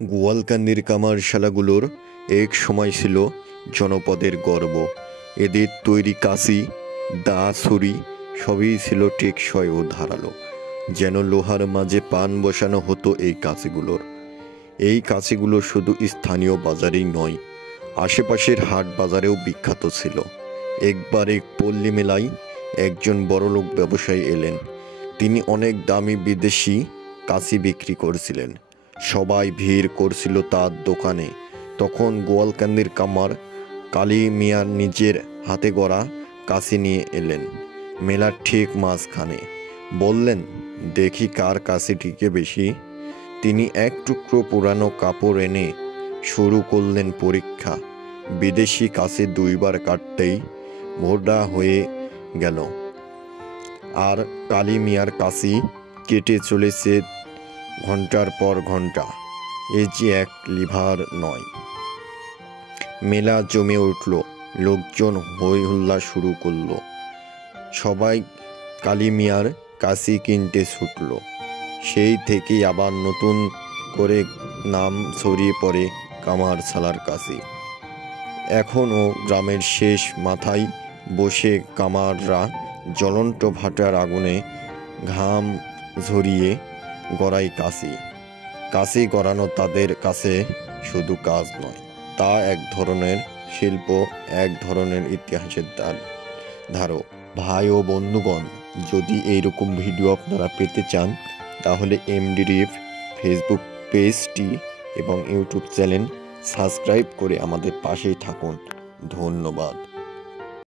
গোয়ালকান্দির কামারশালাগুলোর এক সময় ছিল জনপদের গর্ব। এদের তৈরি কাঁচি, দা, ছুরি সবই ছিল টেকসই ও ধারালো, যেন লোহার মাঝে পান বসানো হতো এই কাঁচিগুলোর। এই কাঁচিগুলো শুধু স্থানীয় বাজারেই নয়, আশেপাশের হাট বাজারেও বিখ্যাত ছিল। একবার এক পল্লী মেলায় একজন বড়লোক ব্যবসায়ী এলেন। তিনি অনেক দামি বিদেশি কাঁচি বিক্রি করছিলেন। সবাই ভিড় করছিল তার দোকানে। তখন গোয়ালকান্দির কামার কালী মিয়া নিজের হাতে গড়া কাঁচি নিয়ে এলেন মেলার ঠিক মাঝখানে। বললেন, দেখি কার কাছে টিকে বেশি। তিনি এক টুকরো পুরানো কাপড় এনে শুরু করলেন পরীক্ষা। বিদেশি কাঁচি দুইবার কাটতেই ভোঁড়া হয়ে গেল, আর কালী মিয়ার কাঁচি কেটে চলেছে ঘন্টার পর ঘন্টা। এ যে এক লিভার নয়। মেলা জমে উঠল, লোকজন হই হুল্লা শুরু করলো। সবাই কালী মিয়ার কাঁচি কিনতে ছুটল। সেই থেকেই আবার নতুন করে নাম ছড়িয়ে পড়ে কামারশালার কাঁচি। এখনও গ্রামের শেষ মাথায় বসে কামাররা জ্বলন্ত ভাটার আগুনে ঘাম ঝরিয়ে গড়ায় কাঁচি। কাঁচি গড়ানো তাদের কাছে শুধু কাজ নয়, তা এক ধরনের শিল্প, এক ধরনের ইতিহাসের ধারক। ভাই ও বন্ধুগণ, যদি এইরকম ভিডিও আপনারা পেতে চান তাহলে এমডিরিফ ফেসবুক পেজটি এবং ইউটিউব চ্যানেল সাবস্ক্রাইব করে আমাদের পাশেই থাকুন। ধন্যবাদ।